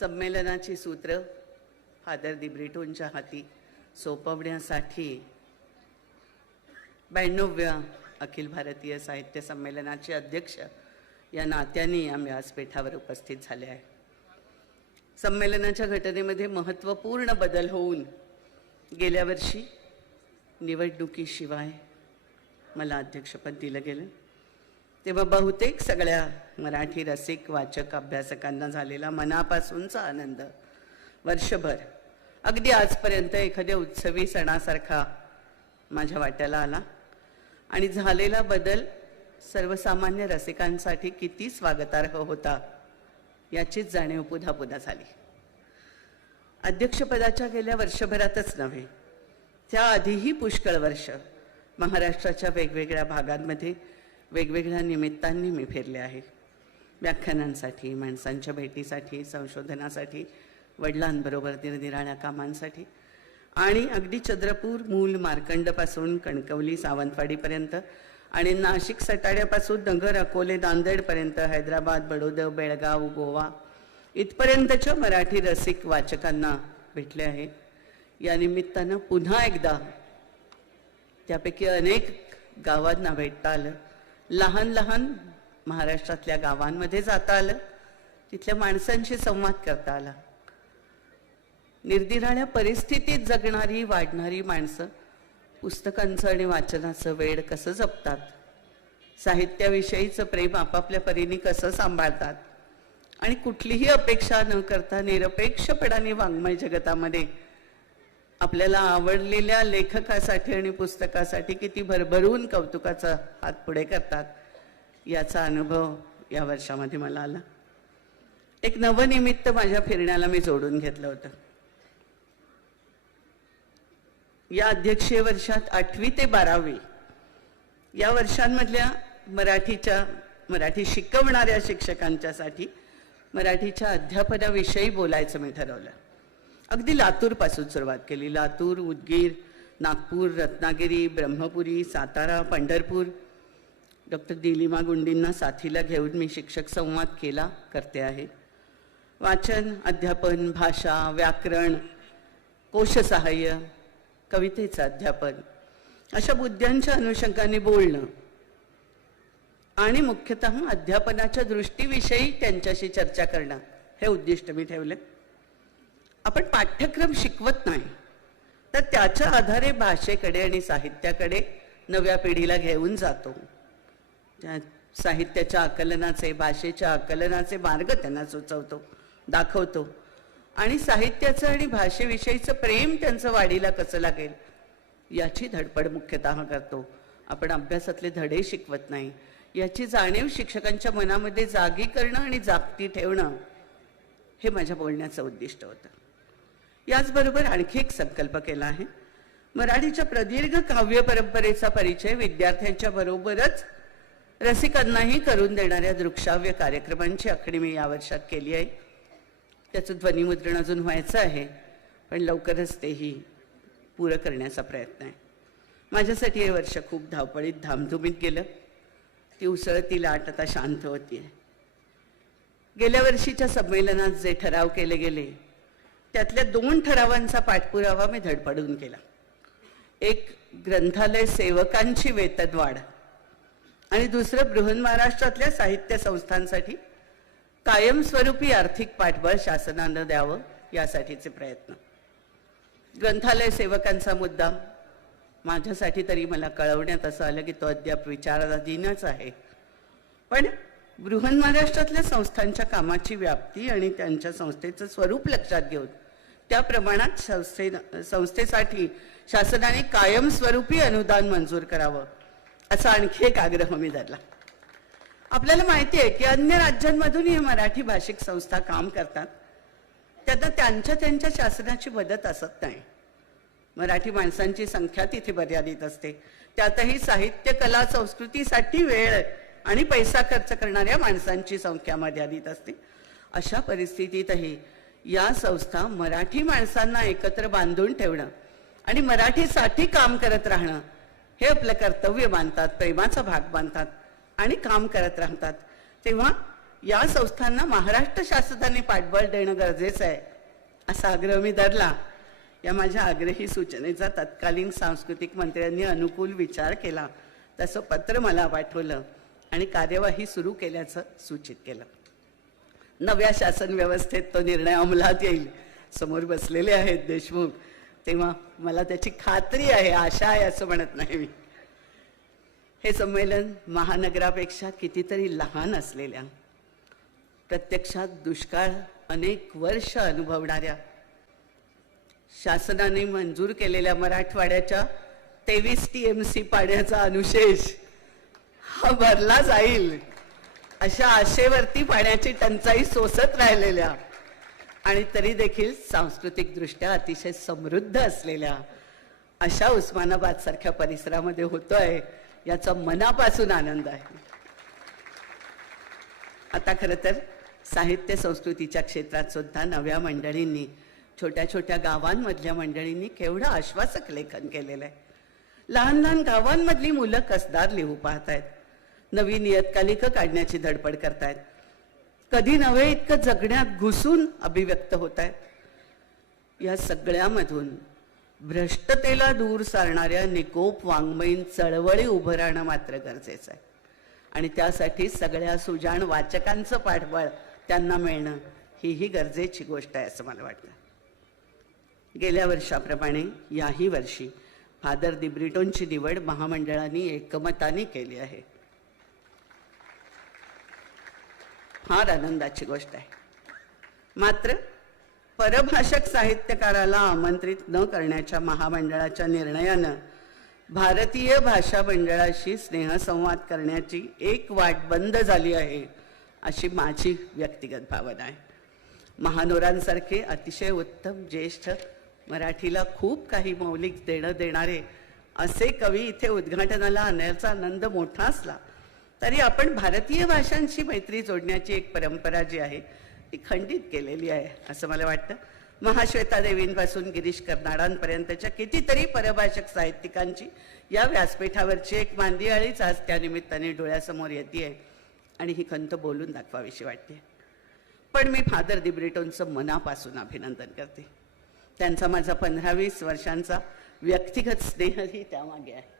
संमेलनाची सूत्र फादर दिब्रिटोंच्या हाती सोपवण्यासाठी. ब्याण्णव्या अखिल भारतीय साहित्य संमेलनाचे अध्यक्ष या नात्याने आम्ही व्यासपीठावर उपस्थित झाले आहे. संमेलनाच्या घटनेमध्ये महत्त्वपूर्ण बदल होऊन गेल्या वर्षी निवडणुकीशिवाय मला अध्यक्षपद दिलं गेलं. तेव्हा बहुतेक सगळ्या मराठी रसिक वाचक अभ्यासकांना झालेला मनापासूनचा आनंद. वर्षभर. अगदी आजपर्यंत एखाद्या उत्सवी सणासारखा माझ्या वाट्याला आला. आणि झालेला बदल सर्वसामान्य रसिकांसाठी किती स्वागतार्ह होता याचीच जाणीव पुन्हा पुन्हा झाली. अध्यक्षपदाच्या गेल्या वर्षभरातच नव्हे त्याआधीही पुष्कळ वर्ष महाराष्ट्राच्या वेगवेगळ्या भागांमध्ये वेगवेगळ्या निमित्तांनी मी फिरले आहे. व्याख्यानांसाठी माणसांच्या भेटीसाठी संशोधनासाठी वडिलांबरोबर निरनिराळ्या कामांसाठी आणि अगदी चंद्रपूर मूल मार्कंडपासून कणकवली सावंतवाडीपर्यंत आणि नाशिक सटाड्यापासून नगर अकोले नांदेडपर्यंत हैदराबाद बडोद बेळगाव गोवा इथपर्यंतच्या मराठी रसिक वाचकांना भेटले आहे. या निमित्तानं पुन्हा एकदा त्यापैकी अनेक गावांना भेटता आलं. लहान लहान महाराष्ट्रातल्या गावांमध्ये जाता आलं. तिथल्या माणसांशी संवाद करता आला. निर्दिराळ्या परिस्थितीत जगणारी वाढणारी माणसं पुस्तकांचं आणि वाचनाचं वेळ कसं जपतात? साहित्याविषयीचं प्रेम आपापल्या परीने कसं सांभाळतात? आणि कुठलीही अपेक्षा न करता निरपेक्षपणाने वाङ्मय जगतामध्ये आपल्याला आवडलेल्या लेखकासाठी आणि पुस्तकासाठी किती भरभरून कौतुकाचा हात पुढे करतात याचा अनुभव या वर्षामध्ये मला आला. एक नवनिमित्त माझ्या फिरण्याला मी जोडून घेतलं होतं. या अध्यक्षीय वर्षात आठवी ते बारावी या वर्षांमधल्या मराठीच्या मराठी शिकवणाऱ्या शिक्षकांच्यासाठी मराठीच्या अध्यापनाविषयी बोलायचं मी ठरवलं. अगदी लातूरपासून सुरुवात केली. लातूर उदगीर नागपूर रत्नागिरी ब्रह्मपुरी सातारा पंढरपूर. डॉक्टर दिलिमा गुंडींना साथीला घेऊन मी शिक्षक संवाद केला करते आहे. वाचन अध्यापन भाषा व्याकरण कोशसहाय्य कवितेचं अध्यापन अशा बुद्ध्यांच्या अनुषंगाने बोलणं आणि मुख्यतः अध्यापनाच्या दृष्टीविषयी त्यांच्याशी चर्चा करणं हे उद्दिष्ट मी ठेवलं आपण पाठ्यक्रम शिकवत नाही. तर त्याच्या आधारे भाषेकडे आणि साहित्याकडे नव्या पिढीला घेऊन जातो. त्या साहित्याच्या आकलनाचे भाषेच्या आकलनाचे मार्ग त्यांना सुचवतो दाखवतो. आणि साहित्याचं आणि भाषेविषयीचं प्रेम त्यांचं वाढीला कसं लागेल याची धडपड मुख्यतः करतो. आपण अभ्यासातले धडे शिकवत नाही. याची जाणीव शिक्षकांच्या मनामध्ये जागी करणं आणि जागती ठेवणं हे माझ्या बोलण्याचं उद्दिष्ट होतं. याचबरोबर आणखी एक संकल्प केला आहे. मराठीच्या प्रदीर्घ काव्य परंपरेचा परिचय विद्यार्थ्यांच्या बरोबरच रसिकांनाही करून देणाऱ्या दृकश्राव्य कार्यक्रमांची आखणी मी या वर्षात केली आहे. त्याचं ध्वनिमुद्रण अजून व्हायचं आहे पण लवकरच तेही पुरं करण्याचा प्रयत्न आहे. माझ्यासाठी हे वर्ष खूप धावपळीत धामधुमीत गेलं. ती उसळती लाट आता शांत होती आहे गेल्या वर्षीच्या संमेलनात जे ठराव केले गेले त्यातल्या दोन ठरावांचा पाठपुरावा मी धडपडून केला. एक ग्रंथालय सेवकांची वेतनवाढ आणि दुसरं बृहन महाराष्ट्रातल्या साहित्य संस्थांसाठी कायमस्वरूपी आर्थिक पाठबळ शासनानं द्यावं यासाठीचे प्रयत्न. ग्रंथालय सेवकांचा मुद्दा माझ्यासाठी तरी मला कळवण्यात असं आलं की तो अद्याप विचाराधीनच आहे. पण बृहन महाराष्ट्रातल्या संस्थांच्या कामाची व्याप्ती आणि त्यांच्या संस्थेचं स्वरूप लक्षात घेऊन त्या प्रमाणात संस्थे संस्थेसाठी शासनाने कायमस्वरूपी अनुदान मंजूर करावं असा आणखी एक आग्रह मी धरला. आपल्याला माहिती आहे की अन्य राज्यांमधूनही मराठी भाषिक संस्था काम करतात. त्यांना त्यांच्या त्यांच्या शासनाची मदत असत नाही. मराठी माणसांची संख्या तिथे मर्यादित असते. त्यातही साहित्य कला संस्कृतीसाठी वेळ आणि पैसा खर्च करणाऱ्या माणसांची संख्या मर्यादित असते. अशा परिस्थितीतही या संस्था मराठी माणसांना एकत्र बांधून ठेवणं आणि मराठीसाठी काम करत राहणं हे आपलं कर्तव्य मानतात प्रेमाचा भाग मानतात आणि काम करत राहतात. तेव्हा या संस्थांना महाराष्ट्र शासनाने पाठबळ देणं गरजेचं आहे असा आग्रह मी धरला. या माझ्या आग्रही सूचनेचा तत्कालीन सांस्कृतिक मंत्र्यांनी अनुकूल विचार केला. तसं पत्र मला पाठवलं आणि कार्यवाही सुरू केल्याचं सूचित केलं. नव्या शासन व्यवस्थेत तो निर्णय अंमलात येईल. समोर बसलेले आहेत देशमुख. तेव्हा मला त्याची खात्री आहे आशा आहे असं म्हणत नाही मी. हे संमेलन महानगरापेक्षा कितीतरी लहान असलेल्या प्रत्यक्षात दुष्काळ अनेक वर्ष अनुभवणाऱ्या शासनाने मंजूर केलेल्या मराठवाड्याच्या तेवीस टी एम सी पाण्याचा अनुशेष हा भरला जाईल. अशा आशेवरती पाण्याची टंचाई सोसत राहिलेल्या आणि तरी देखील सांस्कृतिकदृष्ट्या अतिशय समृद्ध असलेल्या अशा उस्मानाबाद सारख्या परिसरामध्ये होतोय याचा मनापासून आनंद आहे. आता खरं तर साहित्य संस्कृतीच्या क्षेत्रात सुद्धा नव्या मंडळींनी छोट्या छोट्या गावांमधल्या मंडळींनी केवढं आश्वासक लेखन केलेलं आहे. लहान लहान गावांमधली मुलं कसदार लिहू पाहत आहेत नवी नियतकालिकं काढण्याची धडपड करतायत. कधी नव्हे इतकं जगण्यात घुसून अभिव्यक्त होत आहेत या सगळ्यामधून भ्रष्टतेला दूर सारणाऱ्या निकोप वाङ्मयीन चळवळी उभं राहणं मात्र गरजेचं आहे. आणि त्यासाठी सगळ्या सुजाण वाचकांचं पाठबळ त्यांना मिळणं हीही गरजेची गोष्ट आहे असं मला वाटतं. गेल्या वर्षाप्रमाणे याही वर्षी फादर दिब्रिटोनची निवड महामंडळाने एकमताने केली आहे. फार आनंदाची गोष्ट आहे. मात्र परभाषक साहित्यकाराला आमंत्रित न करण्याच्या महामंडळाच्या निर्णयानं भारतीय भाषा मंडळाशी स्नेहसंवाद करण्याची एक वाट बंद झाली आहे अशी माझी व्यक्तिगत भावना आहे. महानोरांसारखे अतिशय उत्तम ज्येष्ठ मराठीला खूप काही मौलिक देणं देणारे असे कवी इथे उद्घाटनाला आणण्याचा आनंद मोठा असला तरी आपण भारतीय भाषांशी मैत्री जोडण्याची एक परंपरा जी आहे ती खंडित केलेली आहे असं मला वाटतं. महाश्वेता देवींपासून गिरीश कर्नाडांपर्यंतच्या कितीतरी परभाषक साहित्यिकांची या व्यासपीठावरची एक मांदियाळीच आज त्यानिमित्ताने डोळ्यासमोर येते आणि ही खंत बोलून दाखवावीशी वाटते. पण मी फादर दिब्रिटोनचं मनापासून अभिनंदन करते. त्यांचा माझा पंधरा वीस वर्षांचा व्यक्तिगत स्नेहही त्यामागे आहे.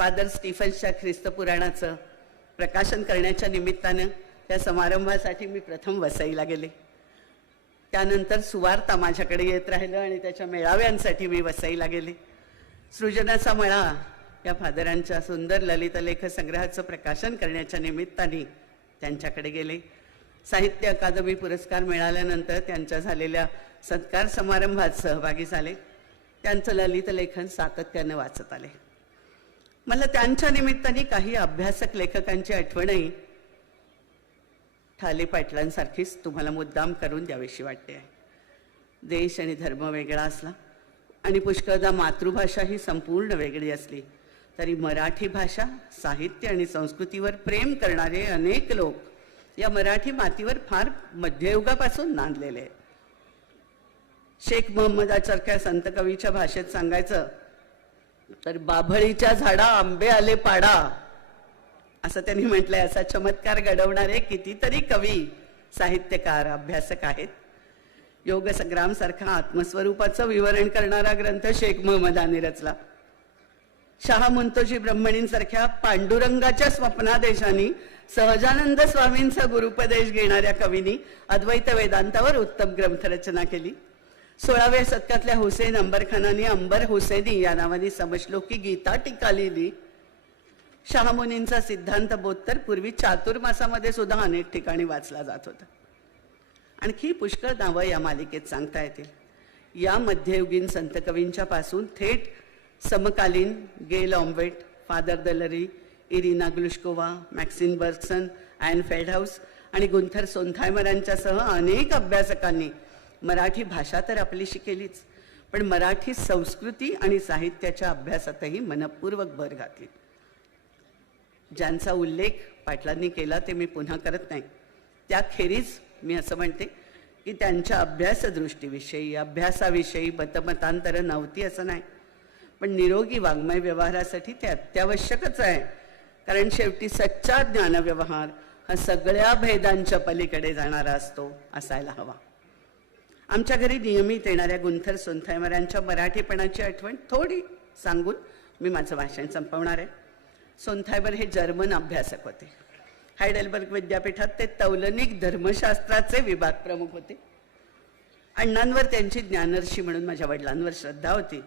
फादर स्टीफन्सच्या ख्रिस्तपुराणाचं प्रकाशन करण्याच्या निमित्तानं त्या समारंभासाठी मी प्रथम वसईला गेले. त्यानंतर सुवार्ता माझ्याकडे येत राहिलं आणि त्याच्या मेळाव्यांसाठी मी वसईला गेले. सृजनाचा मळा या फादरांच्या सुंदर ललित लेखसंग्रहाचं प्रकाशन करण्याच्या निमित्ताने त्यांच्याकडे गेले. साहित्य अकादमी पुरस्कार मिळाल्यानंतर त्यांच्या झालेल्या सत्कार समारंभात सहभागी झाले. त्यांचं ललित लेखन सातत्यानं वाचत आले. मला त्यांच्या निमित्ताने काही अभ्यासक लेखकांची आठवणही ठाले पाटलांसारखीच तुम्हाला मुद्दाम करून द्यावीशी वाटते. देश आणि धर्म वेगळा असला आणि पुष्कळदा मातृभाषा ही संपूर्ण वेगळी असली तरी मराठी भाषा साहित्य आणि संस्कृतीवर प्रेम करणारे अनेक लोक या मराठी मातीवर फार मध्ययुगापासून नांदलेले आहेत. शेख मोहम्मदासारख्या संत कवीच्या भाषेत सांगायचं तर बाभळीच्या झाडा आंबे आले पाडा. असं त्यांनी म्हटलंय असा चमत्कार घडवणारे कितीतरी कवी साहित्यकार अभ्यासक आहेत. योग संग्राम सारखा आत्मस्वरूपाचं विवरण करणारा ग्रंथ शेख महमदाने रचला शहा मुंतोजी ब्रह्मणींसारख्या पांडुरंगाच्या स्वप्नादेशानी सहजानंद स्वामींचा गुरुपदेश घेणाऱ्या कवींनी अद्वैत वेदांतावर उत्तम ग्रंथरचना केली. सोळाव्या शतकातल्या हुसेन अंबरखानाने अंबर हुसेनी या नावाने समश्लोकी गीता टीका लिहिली शहामुनींचा सिद्धांत बोध तर पूर्वी चातुर्मासामध्ये सुद्धा अनेक ठिकाणी वाचला जात होता. आणखी पुष्कळ नावं या मालिकेत सांगता येतील. या मध्ययुगीन संत कवींच्या पासून थेट समकालीन Gail Omvedt father दलरी Irina Glushkova Maxine Berntsen and Feldhaus आणि गुंथर सोनथायमरांच्यासह अनेक अभ्यासकांनी मराठी भाषा तर आपलीशी केलीच पण मराठी संस्कृती आणि साहित्याच्या अभ्यासातही मनपूर्वक भर घातली. ज्यांचा उल्लेख पाटलांनी केला ते मी पुन्हा करत नाही. त्याखेरीज मी असं म्हणते की त्यांच्या अभ्यासदृष्टीविषयी अभ्यासाविषयी मतमतांतरं नव्हती असं नाही पण निरोगी वाङ्मय व्यवहारासाठी ते अत्यावश्यकच आहे. कारण शेवटी सच्चा ज्ञानव्यवहार हा सगळ्या भेदांच्या पलीकडे जाणारा असतो असायला हवा. आमच्या घरी नियमित येणाऱ्या गुंथर सोनथायमरांच्या मराठीपणाची आठवण थोडी सांगून मी माझं भाषण संपवणार आहे. सोनथायबर हे जर्मन अभ्यासक होते. हायडेलबर्ग विद्यापीठात ते तौलनिक धर्मशास्त्राचे विभाग प्रमुख होते. अण्णांवर त्यांची ज्ञानर्षी म्हणून माझ्या वडिलांवर श्रद्धा होती.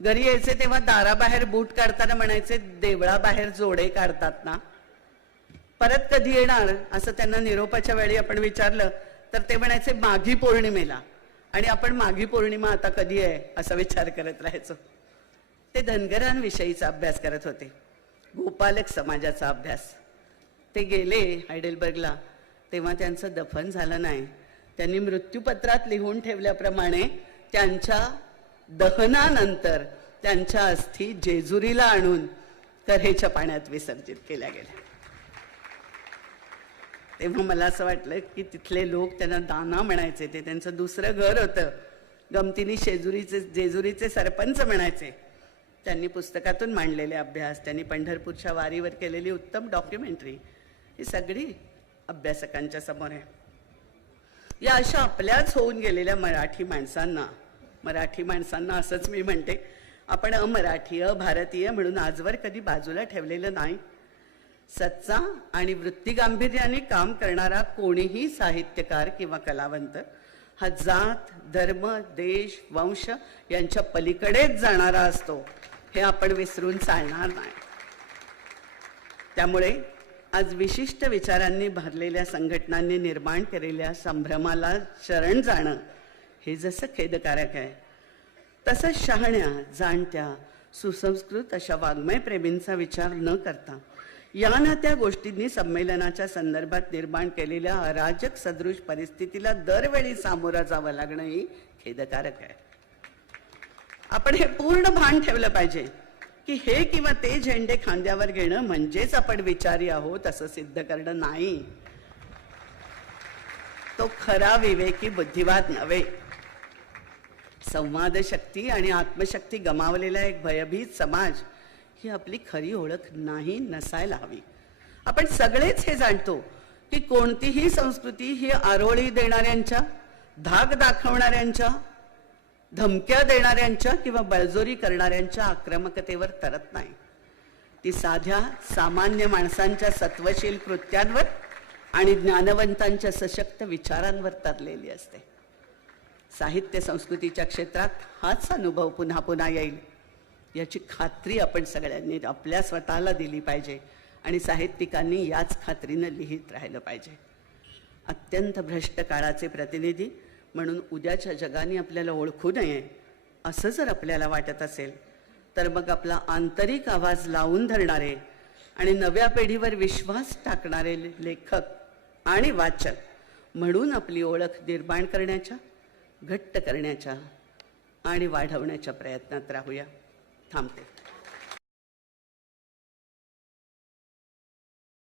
घरी यायचे तेव्हा दाराबाहेर बूट काढताना म्हणायचे देवळाबाहेर जोडे काढतात ना? परत कधी येणार? असं त्यांना निरोपाच्या वेळी आपण विचारलं तर ते म्हणायचे माघी पौर्णिमेला. आणि आपण माघी पौर्णिमा आता कधी आहे असा विचार करत राहायचो. ते धनगरांविषयीचा अभ्यास करत होते. गोपालक समाजाचा अभ्यास. ते गेले हायडेलबर्गला. तेव्हा त्यांचं दफन झालं नाही. त्यांनी मृत्यूपत्रात लिहून ठेवल्याप्रमाणे त्यांच्या दहनानंतर त्यांच्या अस्थी जेजुरीला आणून तऱ्हेच्या पाण्यात विसर्जित केल्या गेल्या. तेव्हा मला असं वाटलं की तिथले लोक त्यांना दाना म्हणायचे ते त्यांचं दुसरं घर होतं. गमतीने शेजुरीचे जेजुरीचे सरपंच म्हणायचे. त्यांनी पुस्तकातून मांडलेले अभ्यास त्यांनी पंढरपूरच्या वारीवर केलेली उत्तम डॉक्युमेंटरी ही सगळी अभ्यासकांच्या समोर आहे. या अशा आपल्याच होऊन गेलेल्या मराठी माणसांना मराठी माणसांना असंच मी म्हणते आपण अमराठी अभारतीय म्हणून आजवर कधी बाजूला ठेवलेलं नाही. सच्चा आणि वृत्ती गांभीर्याने काम करणारा कोणीही साहित्यकार किंवा कलावंत हा जात धर्म देश वंश यांच्या पलीकडेच जाणारा असतो हे आपण विसरून चालणार नाही. त्यामुळे आज विशिष्ट विचारांनी भरलेल्या संघटनांनी निर्माण केलेल्या संभ्रमाला शरण जाणं हे जसं खेदकारक आहे तसंच शहाण्या जाणत्या सुसंस्कृत अशा वाङ्मयप्रेमींचा विचार न करता या ना त्या गोष्टींनी संमेलनाच्या संदर्भात निर्माण केलेल्या अराजक सदृश परिस्थितीला दरवेळी सामोरं जावं लागणं ही खेदकारक आहे. आपण हे पूर्ण भान ठेवलं पाहिजे की हे किंवा ते झेंडे खांद्यावर घेणं म्हणजेच आपण विचारी आहोत असं सिद्ध करणं नाही. तो खरा विवेकी बुद्धिवाद नव्हे. संवाद शक्ती आणि आत्मशक्ती गमावलेला एक भयभीत समाज ही आपली खरी ओळख नाही नसायला हवी. आपण सगळेच हे जाणतो की कोणतीही संस्कृती ही आरोळी देणाऱ्यांच्या धाक दाखवणाऱ्यांच्या धमक्या देणाऱ्यांच्या किंवा बळजोरी करणाऱ्यांच्या आक्रमकतेवर तरत नाही. ती साध्या सामान्य माणसांच्या सत्वशील कृत्यांवर आणि ज्ञानवंतांच्या सशक्त विचारांवर तरलेली असते. साहित्य संस्कृतीच्या क्षेत्रात हाच अनुभव पुन्हा पुन्हा येईल. याची खात्री आपण सगळ्यांनी आपल्या स्वतःला दिली पाहिजे आणि साहित्यिकांनी याच खात्रीनं लिहित राहिलं पाहिजे. अत्यंत भ्रष्ट काळाचे प्रतिनिधी म्हणून उद्याच्या जगाने आपल्याला ओळखू नये असं जर आपल्याला वाटत असेल तर मग आपला आंतरिक आवाज लावून धरणारे आणि नव्या पिढीवर विश्वास टाकणारे लेखक आणि वाचक म्हणून आपली ओळख निर्माण करण्याच्या घट्ट करण्याच्या आणि वाढवण्याच्या प्रयत्नात राहूया. Campo.